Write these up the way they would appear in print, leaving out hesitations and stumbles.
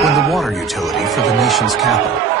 when the water utility for the nation's capital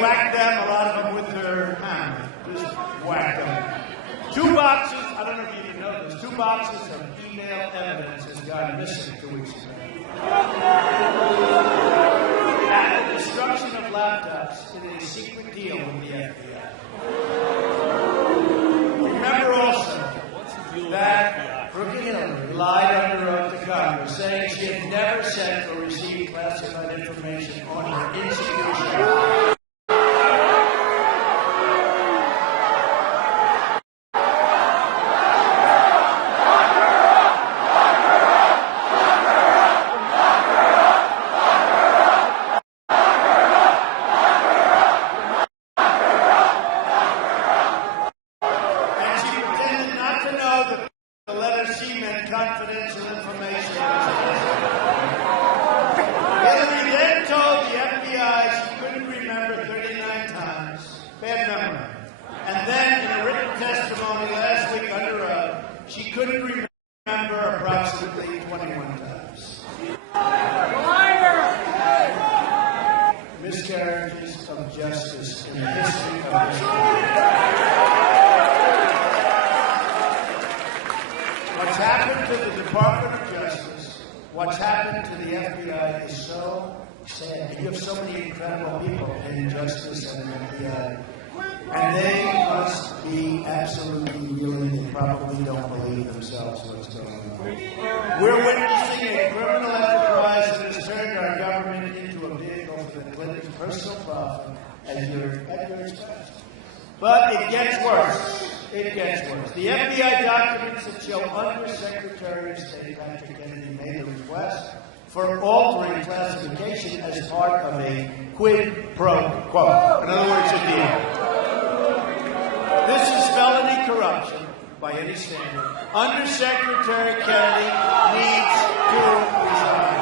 whack them, a lot of them with her hammer. Just whack them. 2 boxes, I don't know if you even know this, 2 boxes of email evidence has gone missing 2 weeks ago. And the destruction of laptops in a secret deal with the FBI. Remember also that Crooked Hillary lied under oath to Congress, saying she had never sent or received classified information on her insecure child. Confidential information. Hillary then told the FBI she couldn't remember 39 times, bad memory. And then in a written testimony last week under oath, she couldn't remember approximately 21 times. Miscarriages of justice in the history of this country. What's happened to the Department of Justice, what's happened to the FBI is so sad. You have so many incredible people in justice and the FBI, and they must be absolutely reeling. They probably don't believe themselves what's going on. We're witnessing a criminal enterprise that has turned our government into a vehicle for the Clintons' personal profit at your expense. But it gets worse. It gets worse. The FBI documents that show Undersecretary of State Patrick Kennedy made a request for altering classification as part of a quid pro quo. In other words, a deal. This is felony corruption by any standard. Undersecretary Kennedy needs to resign.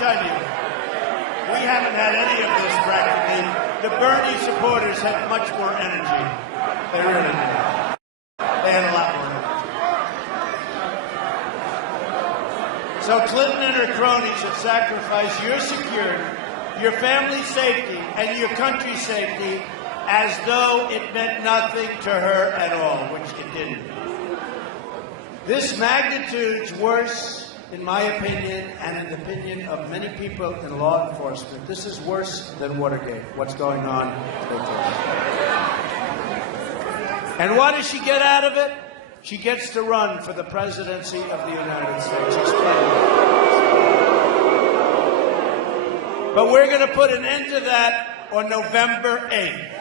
We haven't had any of this practically. The Bernie supporters have much more energy. They really do. They had a lot more energy. So Clinton and her cronies have sacrificed your security, your family's safety, and your country's safety as though it meant nothing to her at all, which it didn't. This magnitude's worse, in my opinion, and in the opinion of many people in law enforcement. This is worse than Watergate, what's going on with this. And what does she get out of it? She gets to run for the presidency of the United States. But we're going to put an end to that on November 8th.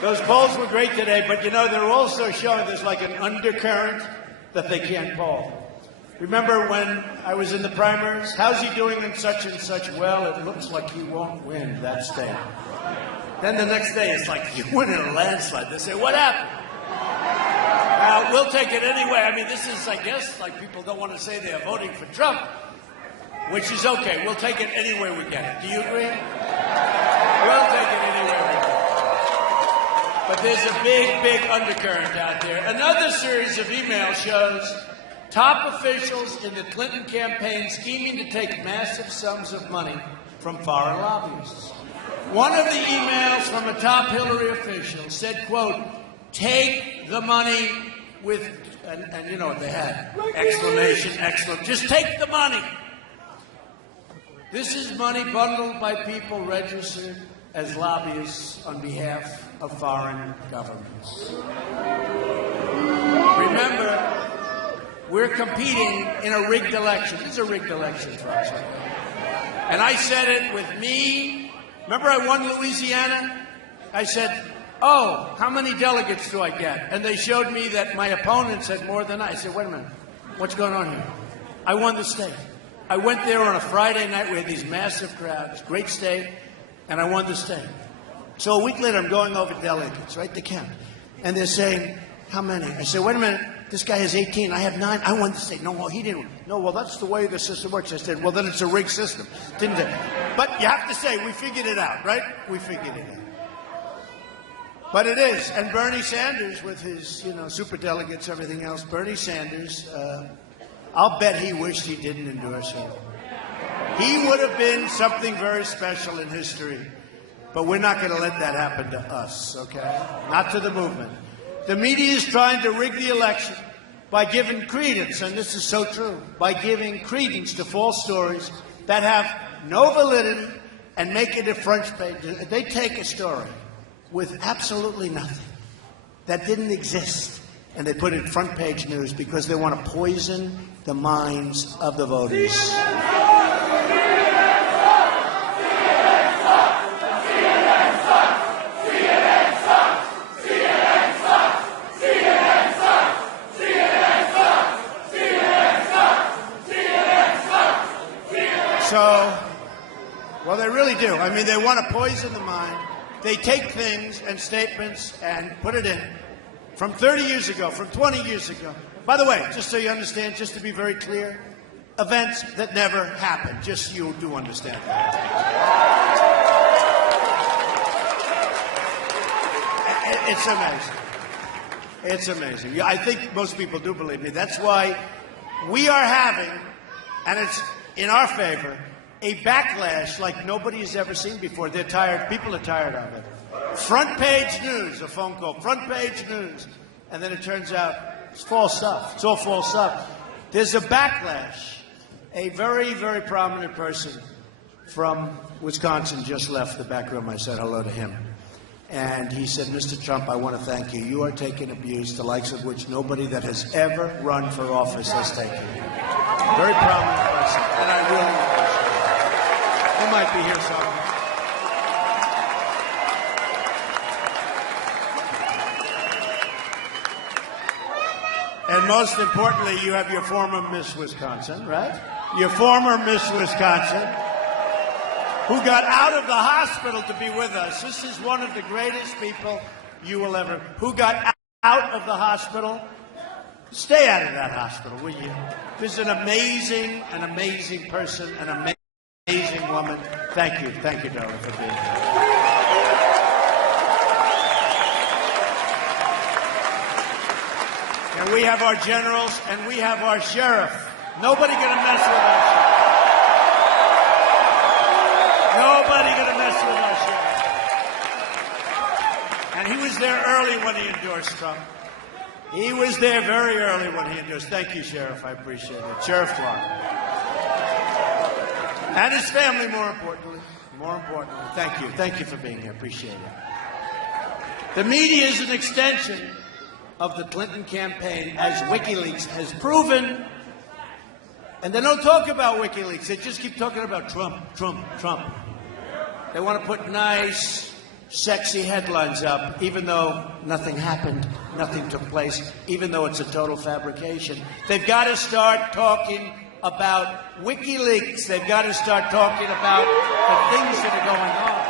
Those polls were great today, but you know, they're also showing there's like an undercurrent that they can't poll. Remember when I was in the primaries? How's he doing in such and such? Well, it looks like he won't win that state. Then the next day, it's like, you win in a landslide. They say, what happened? We'll take it anyway. I mean, this is, I guess, like people don't want to say they're voting for Trump, which is okay. We'll take it any way we get it. Do you agree? We'll take it any way we get it. But there's a big, big undercurrent out there. Another series of emails shows top officials in the Clinton campaign scheming to take massive sums of money from foreign lobbyists. One of the emails from a top Hillary official said, quote, take the money with, and you know what they had, exclamation, exclamation, just take the money. This is money bundled by people registered as lobbyists on behalf of foreign governments. Remember, we're competing in a rigged election. This is a rigged election, folks. And I said it with me. Remember I won Louisiana? I said, oh, how many delegates do I get? And they showed me that my opponents had more than I said, wait a minute, what's going on here? I won the state. I went there on a Friday night. We had these massive crowds, great state, and I won the state. So a week later, I'm going over delegates, right, to Kent. And they're saying, how many? I said, wait a minute, this guy has 18, I have 9, I won the state. No, well, he didn't. No, well, that's the way the system works. I said, well, then it's a rigged system. Didn't it? But you have to say, we figured it out, right? We figured it out. But it is. And Bernie Sanders, with his, superdelegates, everything else, Bernie Sanders, I'll bet he wished he didn't endorse him. He would have been something very special in history. But we're not going to let that happen to us, okay? Not to the movement. The media is trying to rig the election by giving credence, and this is so true, by giving credence to false stories that have no validity and make it a front page. They take a story with absolutely nothing that didn't exist, and they put it in front page news because they want to poison the minds of the voters. So, well, they really do. I mean, they want to poison the mind. They take things and statements and put it in from 30 years ago, from 20 years ago. By the way, just so you understand, just to be very clear, events that never happened, just so you do understand that. It's amazing. It's amazing. I think most people do believe me. That's why we are having, and it's in our favor, a backlash like nobody has ever seen before. They're tired. People are tired of it. Front page news, a phone call, front page news. And then it turns out it's false stuff. It's all false stuff. There's a backlash. A very, very prominent person from Wisconsin just left the back room. I said hello to him. And he said, Mr. Trump, I want to thank you. You are taking abuse, the likes of which nobody that has ever run for office has taken. Very prominent person, and I really appreciate it. Who might be here somewhere? And most importantly, you have your former Miss Wisconsin, right? Your former Miss Wisconsin, who got out of the hospital to be with us. This is one of the greatest people you will ever, who got out of the hospital. Stay out of that hospital, will you? This is an amazing person, an amazing woman. Thank you, darling, for being here. And we have our generals, and we have our sheriff. Nobody gonna mess with us. Nobody gonna mess with us. And he was there early when he endorsed Trump. He was there very early when he endorsed. Thank you, Sheriff. I appreciate it. Sheriff Clark. And his family, more importantly. Thank you. Thank you for being here. Appreciate it. The media is an extension of the Clinton campaign, as WikiLeaks has proven. And they don't talk about WikiLeaks. They just keep talking about Trump. They want to put nice, sexy headlines up, even though nothing happened, nothing took place, even though it's a total fabrication. They've got to start talking about WikiLeaks. They've got to start talking about the things that are going on.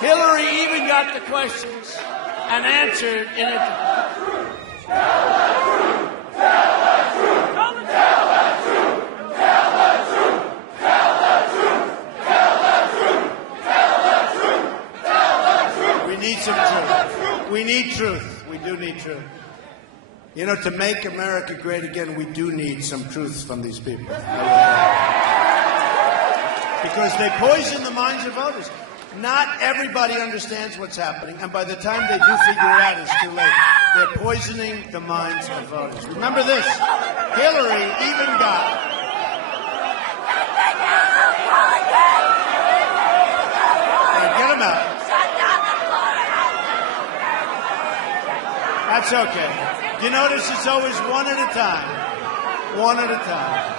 Hillary even got the questions and answered in a... We need truth. We do need truth. You know, to make America great again, we do need some truth from these people. Because they poison the minds of voters. Not everybody understands what's happening, and by the time they do figure it out, it's too late. They're poisoning the minds of voters. Remember this, Hillary even got... Get him That's okay. You notice it's always one at a time. One at a time.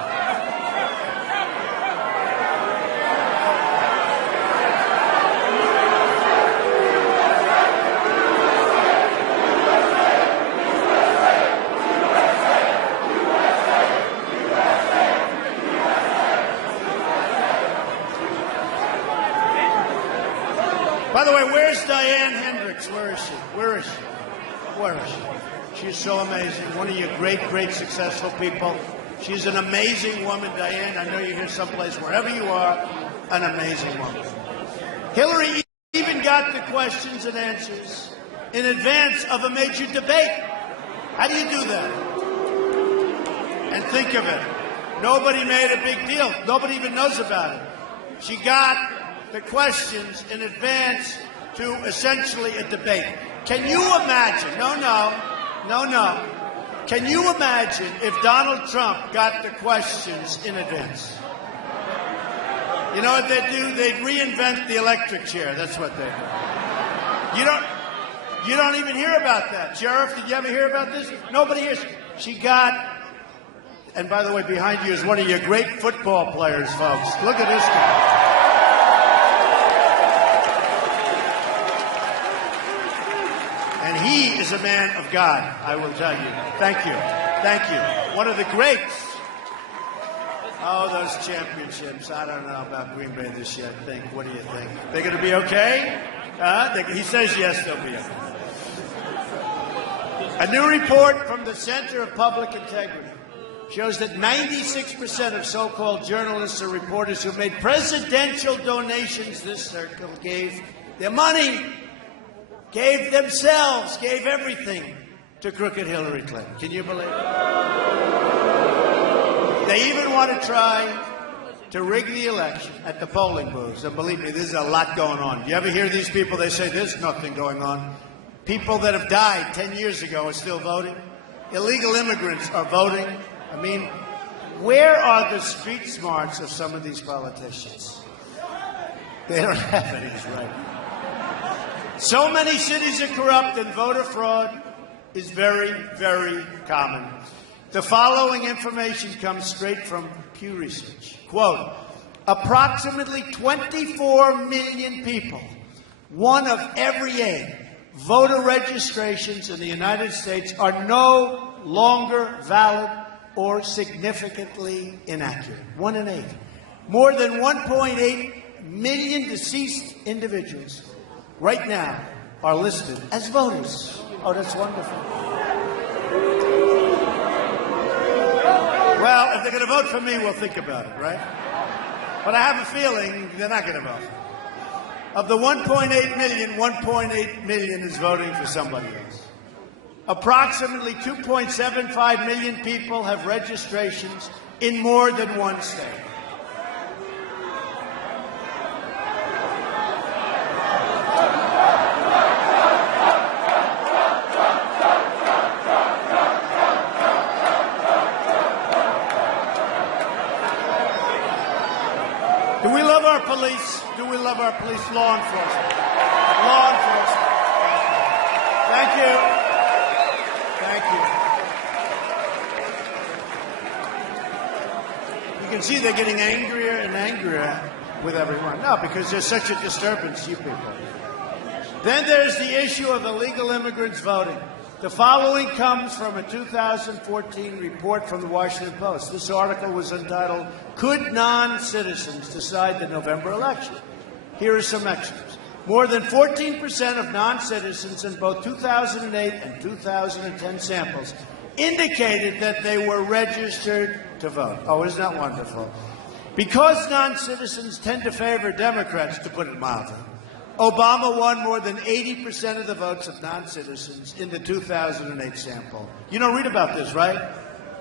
By the way, where's Diane Hendricks? Where is she? Where is she? Where is she? She's so amazing. One of your great, great successful people. She's an amazing woman, Diane. I know you're here someplace, wherever you are, an amazing woman. Hillary even got the questions and answers in advance of a major debate. How do you do that? And think of it. Nobody made a big deal. Nobody even knows about it. She got the questions in advance to essentially a debate. Can you imagine? No. Can you imagine if Donald Trump got the questions in advance? You know what they'd do? They'd reinvent the electric chair. That's what they'd do. You don't even hear about that. Sheriff, did you ever hear about this? Nobody hears. She got, and by the way, behind you is one of your great football players, folks. Look at this guy. And he is a man of God, I will tell you. Thank you. Thank you. One of the greats. Oh, those championships. I don't know about Green Bay this year, I think. What do you think? They're going to be okay? He says yes, they'll be okay. A new report from the Center of Public Integrity shows that 96% of so-called journalists or reporters who made presidential donations this circle gave their money, gave themselves, gave everything to crooked Hillary Clinton. Can you believe it? They even want to try to rig the election at the polling booths. And believe me, there's a lot going on. You ever hear these people? They say there's nothing going on. People that have died 10 years ago are still voting. Illegal immigrants are voting. I mean, where are the street smarts of some of these politicians? They don't have any, right? So many cities are corrupt and voter fraud is very, very common. The following information comes straight from Pew Research. Quote, approximately 24 million people, one of every 8, voter registrations in the United States are no longer valid or significantly inaccurate. 1 in 8. More than 1.8 million deceased individuals right now are listed as voters. Oh, that's wonderful. Well, if they're going to vote for me, we'll think about it, right? But I have a feeling they're not going to vote. Of the 1.8 million, 1.8 million is voting for somebody else. Approximately 2.75 million people have registrations in more than one state. Do we love our police? Do we love our police? Law enforcement. Law enforcement. Thank you. Thank you. You can see they're getting angrier and angrier with everyone. No, because there's such a disturbance, you people. Then there's the issue of illegal immigrants voting. The following comes from a 2014 report from the Washington Post. This article was entitled, Could Non-Citizens Decide the November Election? Here are some extras. More than 14% of non-citizens in both 2008 and 2010 samples indicated that they were registered to vote. Oh, isn't that wonderful? Because non-citizens tend to favor Democrats, to put it mildly, Obama won more than 80% of the votes of non-citizens in the 2008 sample. You don't read about this, right?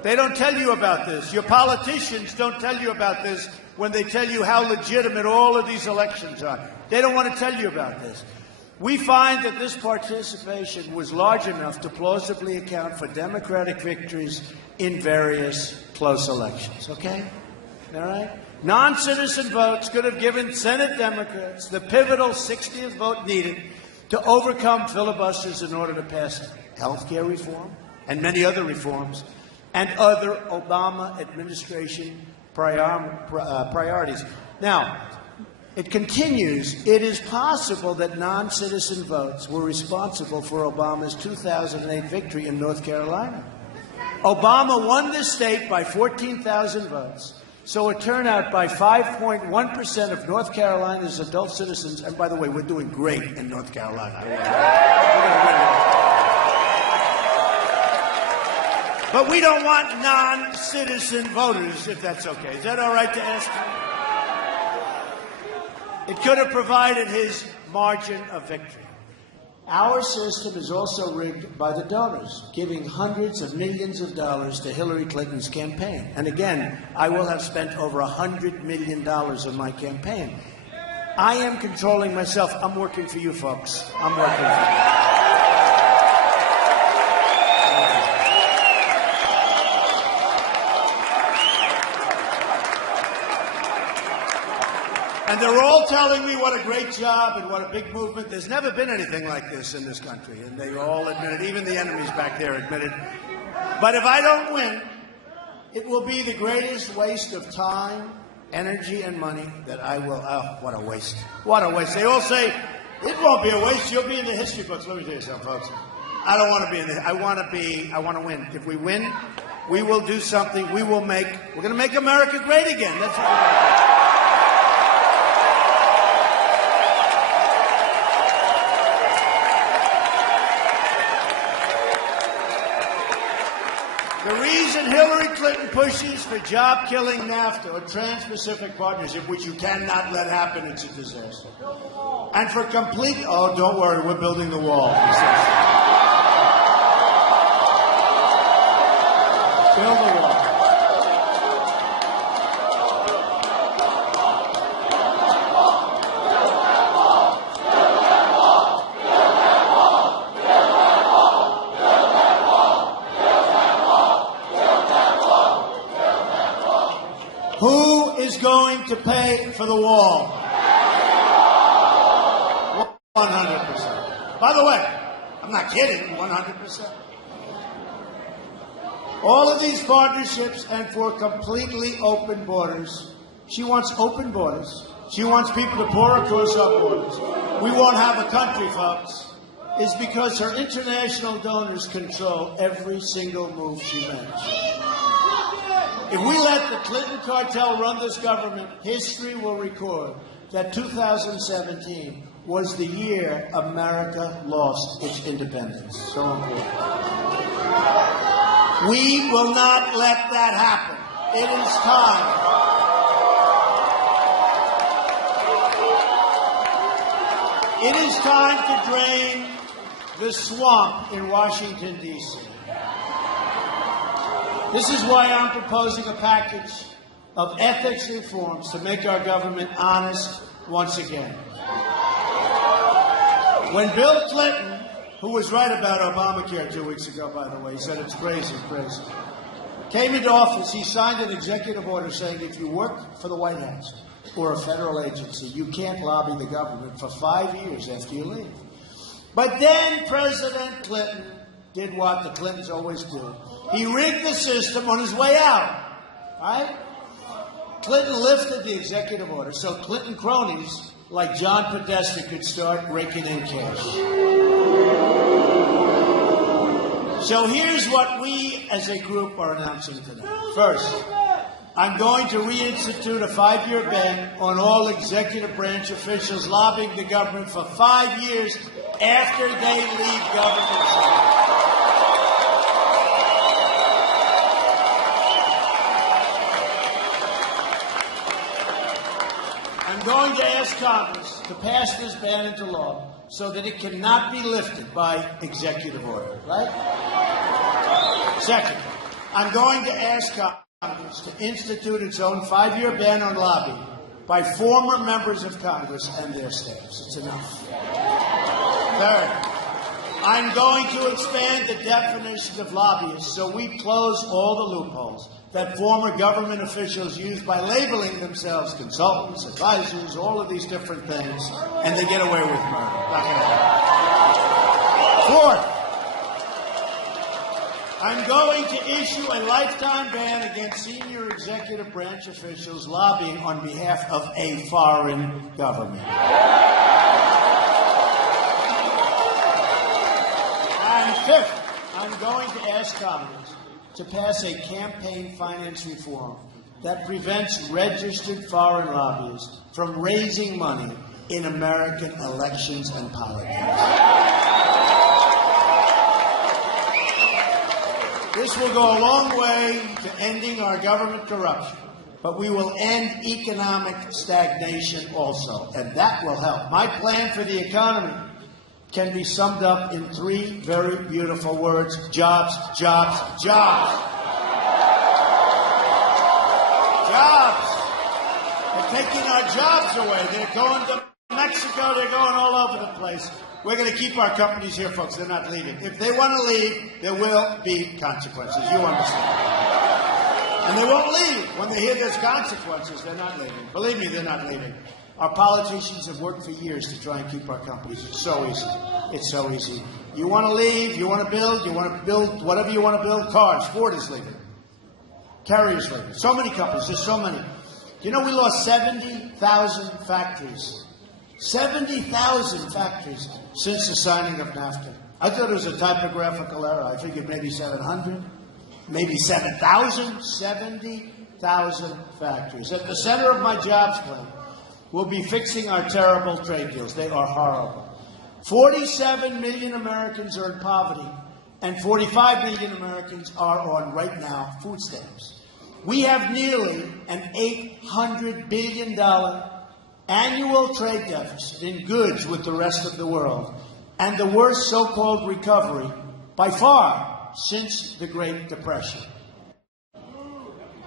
They don't tell you about this. Your politicians don't tell you about this when they tell you how legitimate all of these elections are. They don't want to tell you about this. We find that this participation was large enough to plausibly account for Democratic victories in various close elections, okay? All right? Non-citizen votes could have given Senate Democrats the pivotal 60th vote needed to overcome filibusters in order to pass health care reform, and many other reforms, and other Obama administration priorities. Now, it continues, it is possible that non-citizen votes were responsible for Obama's 2008 victory in North Carolina. Obama won this state by 14,000 votes, so a turnout by 5.1% of North Carolina's adult citizens, and by the way, we're doing great in North Carolina. But we don't want non-citizen voters, if that's okay. Is that all right to ask? It could have provided his margin of victory. Our system is also rigged by the donors, giving hundreds of millions of dollars to Hillary Clinton's campaign. And again, I will have spent over $100 million on my campaign. I am controlling myself. I'm working for you folks. I'm working for you. And they're all telling me what a great job and what a big movement. There's never been anything like this in this country. And they all admit it. Even the enemies back there admit it. But if I don't win, it will be the greatest waste of time, energy, and money that I will. Oh, what a waste. What a waste. They all say, it won't be a waste. You'll be in the history books. Let me tell you something, folks. I don't want to be in the. I want to win. If we win, we will do something. We're going to make America great again. That's what we're doing. The reason Hillary Clinton pushes for job-killing NAFTA, or Trans-Pacific Partnership, which you cannot let happen, it's a disaster. And for complete, oh, don't worry, we're building the wall. He says. Build the wall. Who is going to pay for the wall? 100%. By the way, I'm not kidding, 100%. All of these partnerships and for completely open borders. She wants open borders. She wants people to pour across our borders. We won't have a country, folks. Is because her international donors control every single move she makes. If we let the Clinton cartel run this government, history will record that 2017 was the year America lost its independence. So important. We will not let that happen. It is time. It is time to drain the swamp in Washington, D.C. This is why I'm proposing a package of ethics reforms to make our government honest once again. When Bill Clinton, who was right about Obamacare 2 weeks ago, by the way, he said it's crazy, came into office, he signed an executive order saying if you work for the White House or a federal agency, you can't lobby the government for 5 years after you leave. But then President Clinton did what the Clintons always do. He rigged the system on his way out, right? Clinton lifted the executive order so Clinton cronies like John Podesta could start raking in cash. So here's what we as a group are announcing today. First, I'm going to reinstitute a 5-year ban on all executive branch officials lobbying the government for 5 years after they leave government service. I'm going to ask Congress to pass this ban into law so that it cannot be lifted by executive order, right? Second, I'm going to ask Congress to institute its own 5-year ban on lobbying by former members of Congress and their staffs. It's enough. Third, I'm going to expand the definition of lobbyists so we close all the loopholes that former government officials use by labeling themselves consultants, advisors, all of these different things, and they get away with murder. Not gonna happen. Fourth, I'm going to issue a lifetime ban against senior executive branch officials lobbying on behalf of a foreign government. And fifth, I'm going to ask Congress to pass a campaign finance reform that prevents registered foreign lobbyists from raising money in American elections and politics. This will go a long way to ending our government corruption, but we will end economic stagnation also, and that will help. My plan for the economy can be summed up in three very beautiful words: jobs, jobs, jobs. Jobs. They're taking our jobs away. They're going to Mexico. They're going all over the place. We're going to keep our companies here, folks. They're not leaving. If they want to leave, there will be consequences. You understand. And they won't leave. When they hear there's consequences, they're not leaving. Believe me, they're not leaving. Our politicians have worked for years to try and keep our companies. It's so easy. It's so easy. You want to leave, you want to build whatever you want to build, cars. Ford is leaving. Carrier's leaving. So many companies. There's so many. You know, we lost 70,000 factories. 70,000 factories since the signing of NAFTA. I thought it was a typographical error. I figured maybe 700, maybe 7,000. 70,000 factories. At the center of my jobs plan will be fixing our terrible trade deals. They are horrible. 47 million Americans are in poverty, and 45 million Americans are on, right now, food stamps. We have nearly an $800 billion annual trade deficit in goods with the rest of the world, and the worst so-called recovery by far since the Great Depression.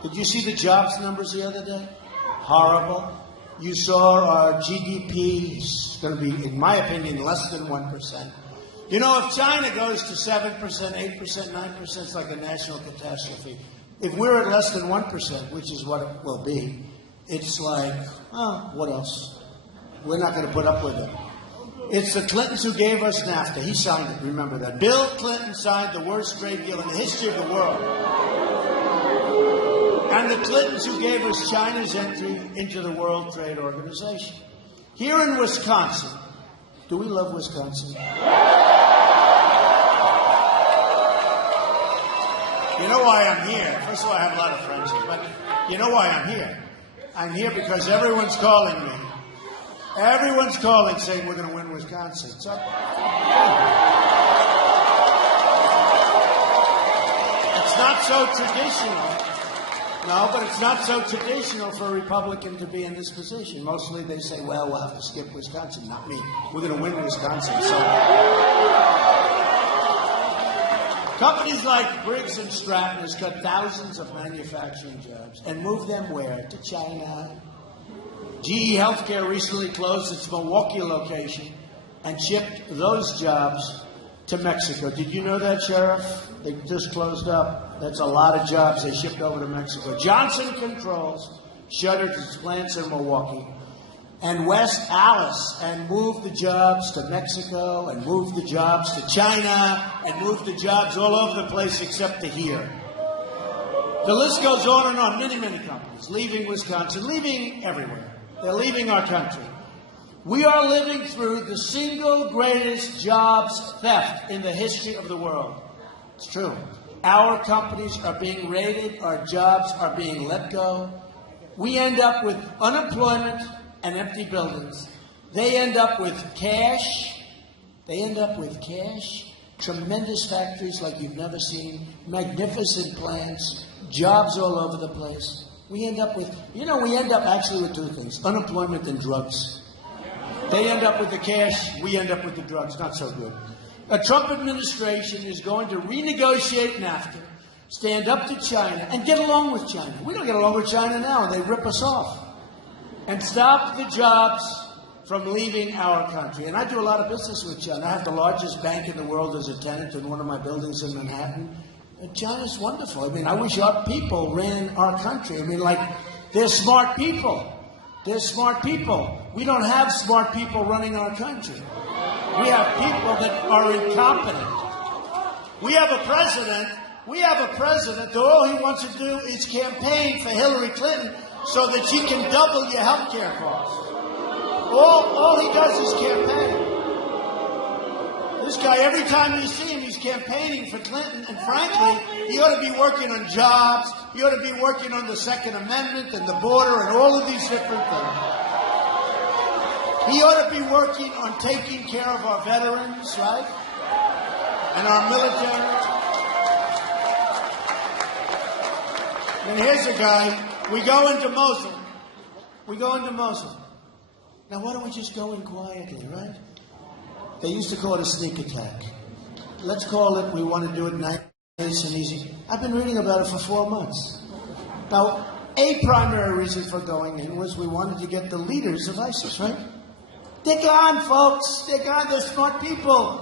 Did you see the jobs numbers the other day? Horrible. You saw our GDP is going to be, in my opinion, less than 1%. You know, if China goes to 7%, 8%, 9%, it's like a national catastrophe. If we're at less than 1%, which is what it will be, it's like, oh, what else? We're not going to put up with it. It's the Clintons who gave us NAFTA. He signed it, remember that. Bill Clinton signed the worst trade deal in the history of the world. And the Clintons who gave us China's entry into the World Trade Organization. Here in Wisconsin, do we love Wisconsin? You know why I'm here? First of all, I have a lot of friends here, but you know why I'm here? I'm here because everyone's calling me. Everyone's calling saying we're going to win Wisconsin. So, it's not so traditional. No, but it's not so traditional for a Republican to be in this position. Mostly they say, well, we'll have to skip Wisconsin. Not me. We're going to win Wisconsin. So, companies like Briggs & Stratton has cut thousands of manufacturing jobs and moved them where? To China. GE Healthcare recently closed its Milwaukee location and shipped those jobs to Mexico. Did you know that, Sheriff? They just closed up. That's a lot of jobs they shipped over to Mexico. Johnson Controls shuttered its plants in Milwaukee, and West Alice, and moved the jobs to Mexico, and moved the jobs to China, and moved the jobs all over the place except to here. The list goes on and on. Many, many companies leaving Wisconsin, leaving everywhere. They're leaving our country. We are living through the single greatest jobs theft in the history of the world. It's true. Our companies are being raided. Our jobs are being let go. We end up with unemployment and empty buildings. They end up with cash. Tremendous factories like you've never seen. Magnificent plants. Jobs all over the place. We end up actually with two things: unemployment and drugs. They end up with the cash. We end up with the drugs. Not so good. A Trump administration is going to renegotiate NAFTA, stand up to China, and get along with China. We don't get along with China now, and they rip us off. And stop the jobs from leaving our country. And I do a lot of business with China. I have the largest bank in the world as a tenant in one of my buildings in Manhattan. And China's wonderful. I mean, I wish our people ran our country. I mean, like, they're smart people. They're smart people. We don't have smart people running our country. We have people that are incompetent. We have a president We have a president that all he wants to do is campaign for Hillary Clinton so that she can double your health care costs. All he does is campaign. This guy, every time you see him, he's campaigning for Clinton, and frankly, he ought to be working on jobs, he ought to be working on the Second Amendment and the border and all of these different things. He ought to be working on taking care of our veterans, right? And our military. And here's a guy, we go into Mosul. Now, why don't we just go in quietly, right? They used to call it a sneak attack. Let's call it, we want to do it nice and easy. I've been reading about it for 4 months. Now, a primary reason for going in was we wanted to get the leaders of ISIS, right? They're gone, folks. They're gone. They're smart people.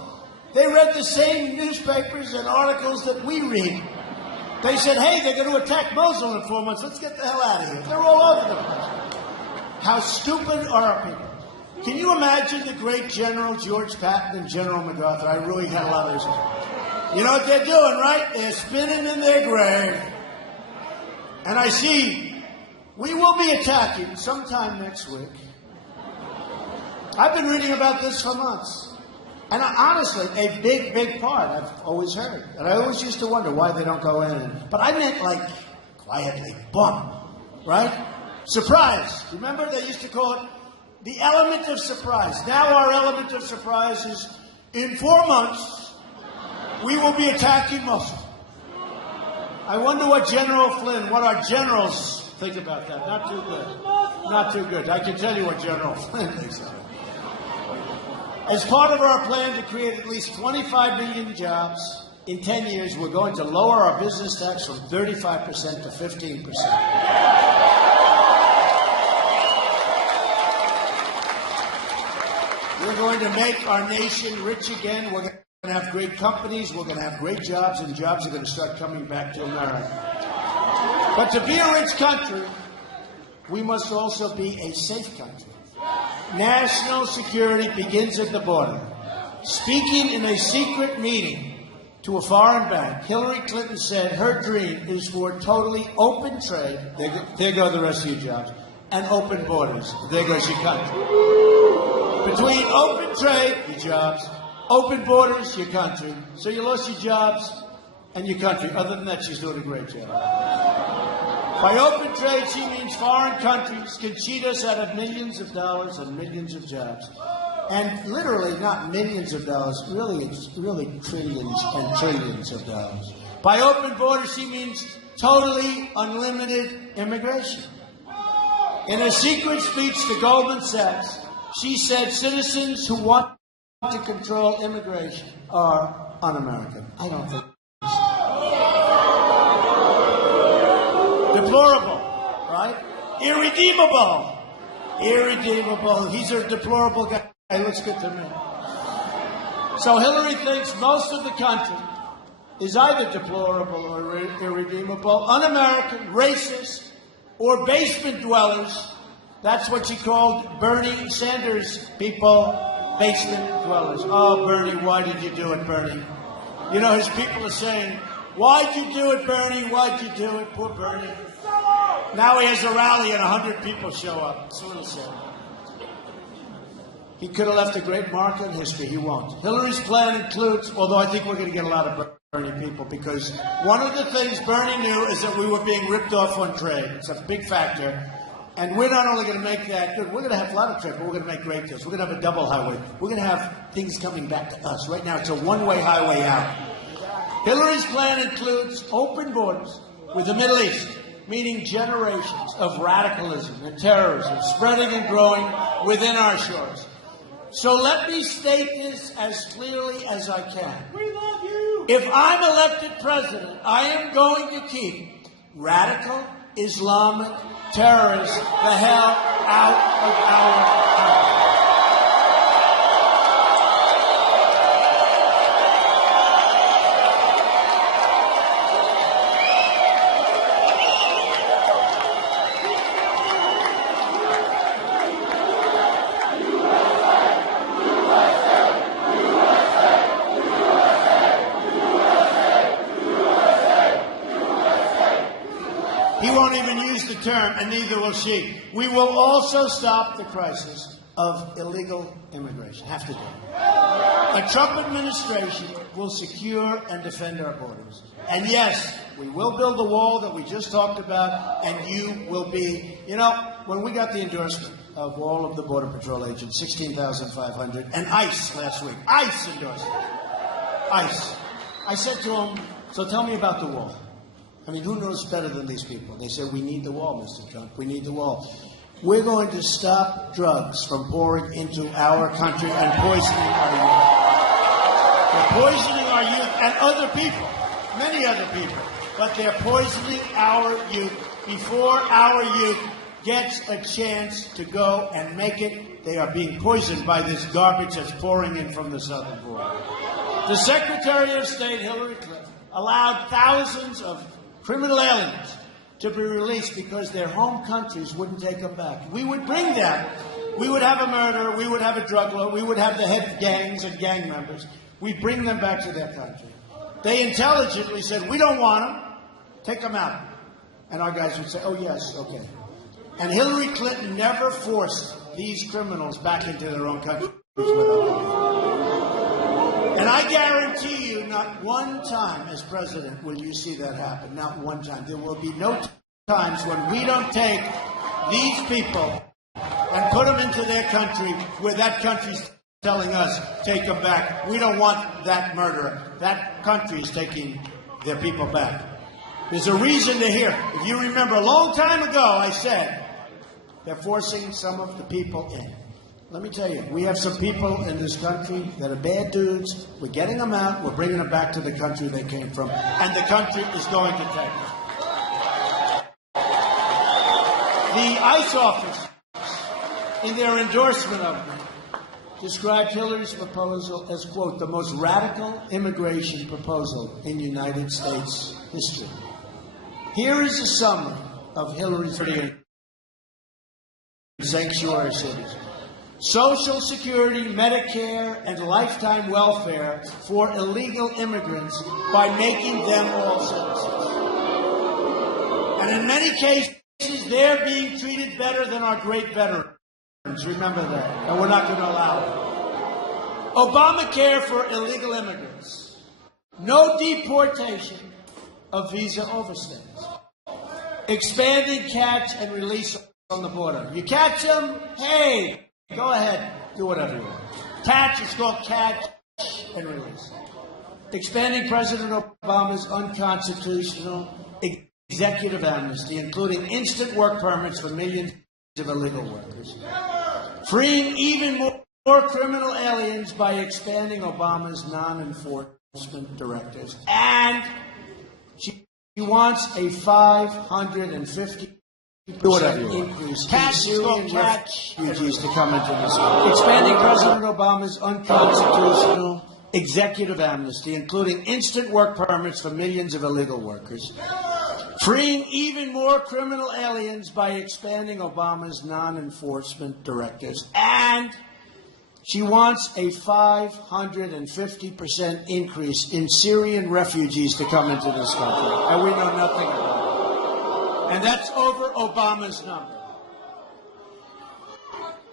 They read the same newspapers and articles that we read. They said, hey, they're going to attack Mosul in 4 months. Let's get the hell out of here. They're all over the place. How stupid are our people? Can you imagine the great General George Patton and General MacArthur? I really had a lot of this. You know what they're doing, right? They're spinning in their grave. And I see we will be attacking sometime next week. I've been reading about this for months. And honestly, a big part I've always heard. And I always used to wonder why they don't go in. But I meant like quietly, bum, right? Surprise. Remember they used to call it the element of surprise. Now our element of surprise is in 4 months, we will be attacking Mosul. I wonder what General Flynn, what our generals think about that. Not too good. Not too good. I can tell you what General Flynn thinks of it. As part of our plan to create at least 25 million jobs in 10 years, we're going to lower our business tax from 35% to 15%. We're going to make our nation rich again. We're going to have great companies. We're going to have great jobs, and jobs are going to start coming back to America. But to be a rich country, we must also be a safe country. National security begins at the border. Speaking in a secret meeting to a foreign bank, Hillary Clinton said her dream is for totally open trade. There go the rest of your jobs. And open borders. There goes your country. Between open trade, your jobs, open borders, your country. So you lost your jobs and your country. Other than that, she's doing a great job. By open trade, she means foreign countries can cheat us out of millions of dollars and millions of jobs. And literally not millions of dollars, it's really trillions and trillions of dollars. By open borders, she means totally unlimited immigration. In a secret speech to Goldman Sachs, she said citizens who want to control immigration are un-American. I don't think so. Deplorable, right? Irredeemable. Irredeemable. He's a deplorable guy. Looks good to me. So Hillary thinks most of the country is either deplorable or irredeemable, un-American, racist, or basement dwellers. That's what she called Bernie Sanders people, basement dwellers. Oh, Bernie, why did you do it, Bernie? You know, his people are saying, why'd you do it, Bernie? Why'd you do it? Poor Bernie. Now he has a rally and 100 people show up. It's a little sad. He could have left a great mark in history. He won't. Hillary's plan includes, although I think we're going to get a lot of Bernie people, because one of the things Bernie knew is that we were being ripped off on trade. It's a big factor. And we're not only going to make that good, we're going to have a lot of trade, but we're going to make great deals. We're going to have a double highway. We're going to have things coming back to us. Right now, it's a one-way highway out. Hillary's plan includes open borders with the Middle East, meaning generations of radicalism and terrorism spreading and growing within our shores. So let me state this as clearly as I can. We love you. If I'm elected president, I am going to keep radical Islamic terrorists the hell out of our country. won't even use the term, and neither will she. We will also stop the crisis of illegal immigration. Have to do it. A Trump administration will secure and defend our borders. And yes, we will build the wall that we just talked about, and you will be, when we got the endorsement of all of the Border Patrol agents, 16,500, and ICE last week, ICE endorsed it. ICE. I said to them, so tell me about the wall. I mean, who knows better than these people? They said, we need the wall, Mr. Trump. We need the wall. We're going to stop drugs from pouring into our country and poisoning our youth. They're poisoning our youth and other people, many other people. But they're poisoning our youth before our youth gets a chance to go and make it. They are being poisoned by this garbage that's pouring in from the southern border. The Secretary of State, Hillary Clinton, allowed thousands of criminal aliens to be released because their home countries wouldn't take them back. We would bring them. We would have a murderer. We would have a drug lord. We would have the head gangs and gang members. We'd bring them back to their country. They intelligently said, we don't want them. Take them out. And our guys would say, oh, yes, okay. And Hillary Clinton never forced these criminals back into their own countries without. And I guarantee you, not one time as president will you see that happen. Not one time. There will be no times when we don't take these people and put them into their country where that country's telling us, take them back. We don't want that murderer. That country is taking their people back. There's a reason to hear. If you remember, a long time ago, I said, they're forcing some of the people in. Let me tell you, we have some people in this country that are bad dudes. We're getting them out. We're bringing them back to the country they came from. And the country is going to take them. The ICE office, in their endorsement of me, described Hillary's proposal as, quote, the most radical immigration proposal in United States history. Here is a summary of Hillary's sanctuary cities. Social Security, Medicare, and lifetime welfare for illegal immigrants by making them all citizens. And in many cases, they're being treated better than our great veterans. Remember that. And we're not going to allow it. Obamacare for illegal immigrants. No deportation of visa overstays. Expanding catch and release on the border. You catch them, hey, go ahead, do whatever you want. Catch, it's called catch and release. Expanding President Obama's unconstitutional executive amnesty, including instant work permits for millions of illegal workers. Freeing even more criminal aliens by expanding Obama's non-enforcement directives. And she wants a 550 increase in Syrian refugees to come into this country. Expanding President Obama's unconstitutional executive amnesty, including instant work permits for millions of illegal workers. Freeing even more criminal aliens by expanding Obama's non-enforcement directives. And she wants a 550% increase in Syrian refugees to come into this country. And we know nothing about it. And that's over Obama's number.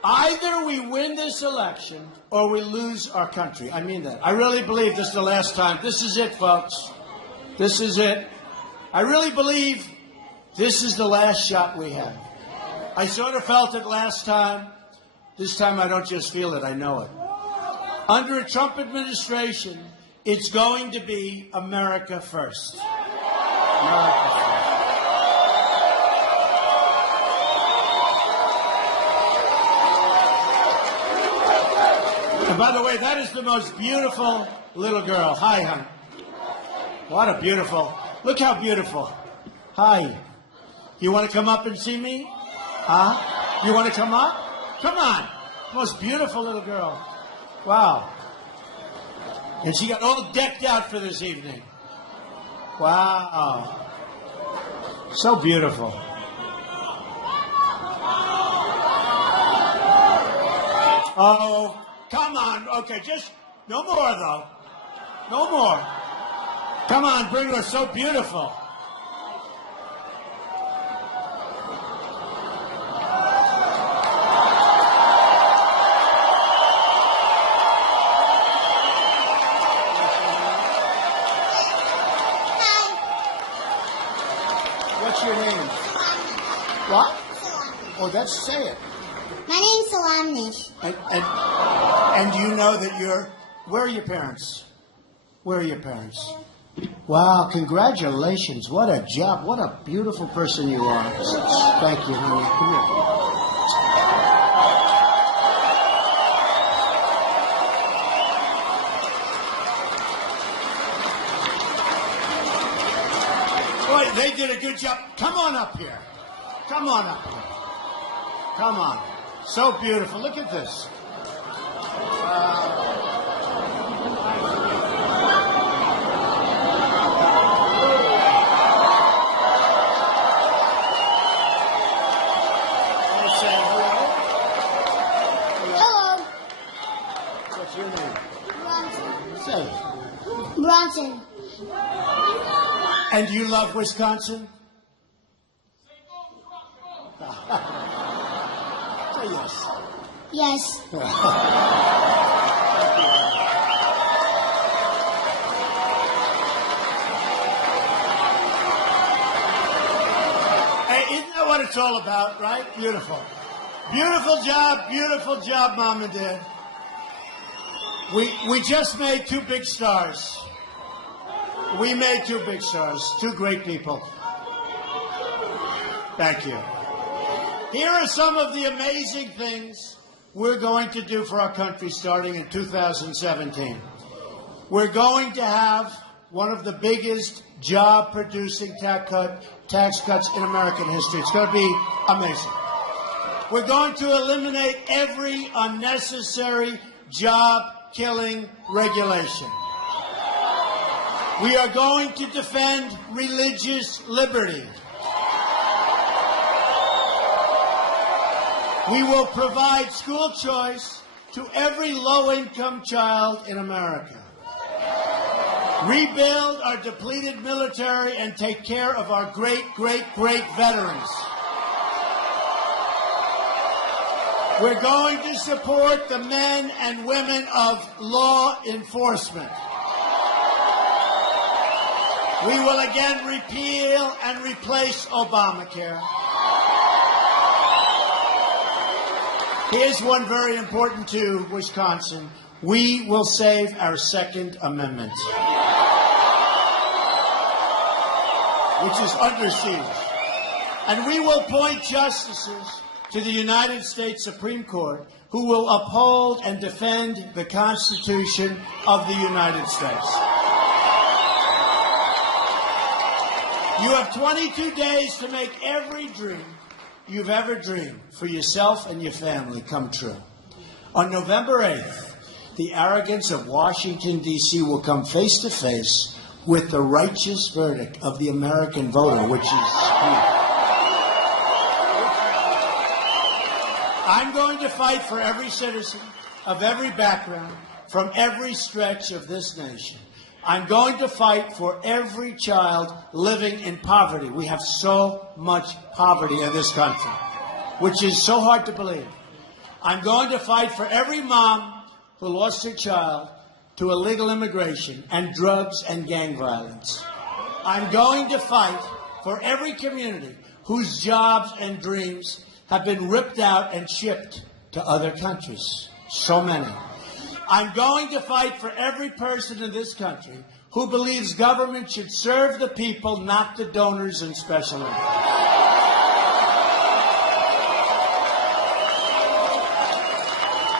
Either we win this election or we lose our country. I mean that. I really believe this is the last time. This is it, folks. This is it. I really believe this is the last shot we have. I sort of felt it last time. This time I don't just feel it, I know it. Under a Trump administration, it's going to be America first. America first. And by the way, that is the most beautiful little girl. Hi, hon. What a beautiful. Look how beautiful. Hi. You want to come up and see me? Huh? You want to come up? Come on. Most beautiful little girl. Wow. And she got all decked out for this evening. Wow. So beautiful. Oh, come on. Okay, just no more, though. No more. Come on, bring her. So beautiful. Oh, that's say it. My name's Salamnish. And you know that where are your parents? Where are your parents? Wow, congratulations. What a job. What a beautiful person you are. Thank you, honey. Come here. Boy, they did a good job. Come on up here. Come on up here. Come on. So beautiful. Look at this. Hello. What's your name? Bronson. Bronson. And you love Wisconsin? Say yes. Yes. Hey, isn't that what it's all about, right? Beautiful. Beautiful job, Mom and Dad. We just made two big stars. We made two big stars, two great people. Thank you. Here are some of the amazing things we're going to do for our country starting in 2017. We're going to have one of the biggest job-producing tax cuts in American history. It's going to be amazing. We're going to eliminate every unnecessary job-killing regulation. We are going to defend religious liberty. We will provide school choice to every low-income child in America. Rebuild our depleted military and take care of our great veterans. We're going to support the men and women of law enforcement. We will again repeal and replace Obamacare. Here's one very important to Wisconsin. We will save our Second Amendment, which is under siege. And we will appoint justices to the United States Supreme Court who will uphold and defend the Constitution of the United States. You have 22 days to make every dream you've ever dreamed for yourself and your family come true. On November 8th, the arrogance of Washington, D.C. will come face to face with the righteous verdict of the American voter, which is you. I'm going to fight for every citizen of every background from every stretch of this nation. I'm going to fight for every child living in poverty. We have so much poverty in this country, which is so hard to believe. I'm going to fight for every mom who lost her child to illegal immigration and drugs and gang violence. I'm going to fight for every community whose jobs and dreams have been ripped out and shipped to other countries. So many. I'm going to fight for every person in this country who believes government should serve the people, not the donors and special interests.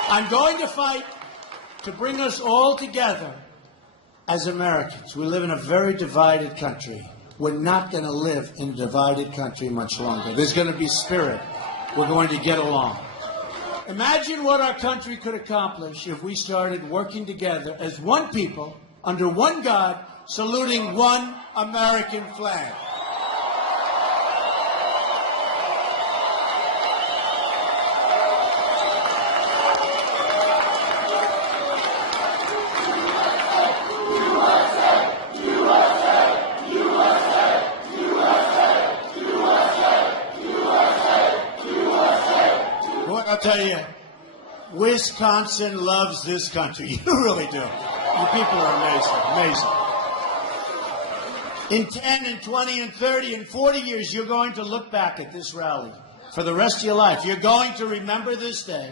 I'm going to fight to bring us all together as Americans. We live in a very divided country. We're not going to live in a divided country much longer. There's going to be spirit. We're going to get along. Imagine what our country could accomplish if we started working together as one people, under one God, saluting one American flag. I'll tell you, Wisconsin loves this country. You really do. You people are amazing, amazing. In 10 and 20 and 30 and 40 years, you're going to look back at this rally for the rest of your life. You're going to remember this day.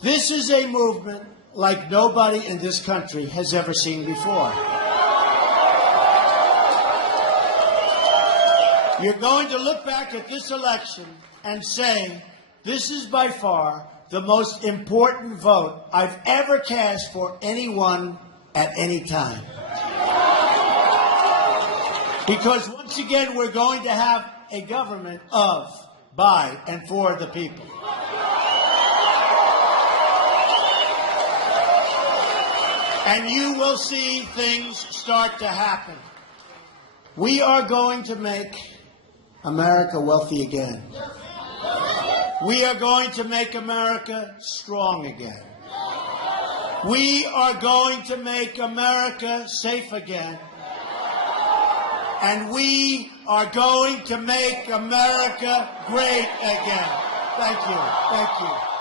This is a movement like nobody in this country has ever seen before. You're going to look back at this election and say, this is by far the most important vote I've ever cast for anyone at any time. Because once again, we're going to have a government of, by, and for the people. And you will see things start to happen. We are going to make America wealthy again. We are going to make America strong again. We are going to make America safe again. And we are going to make America great again. Thank you. Thank you.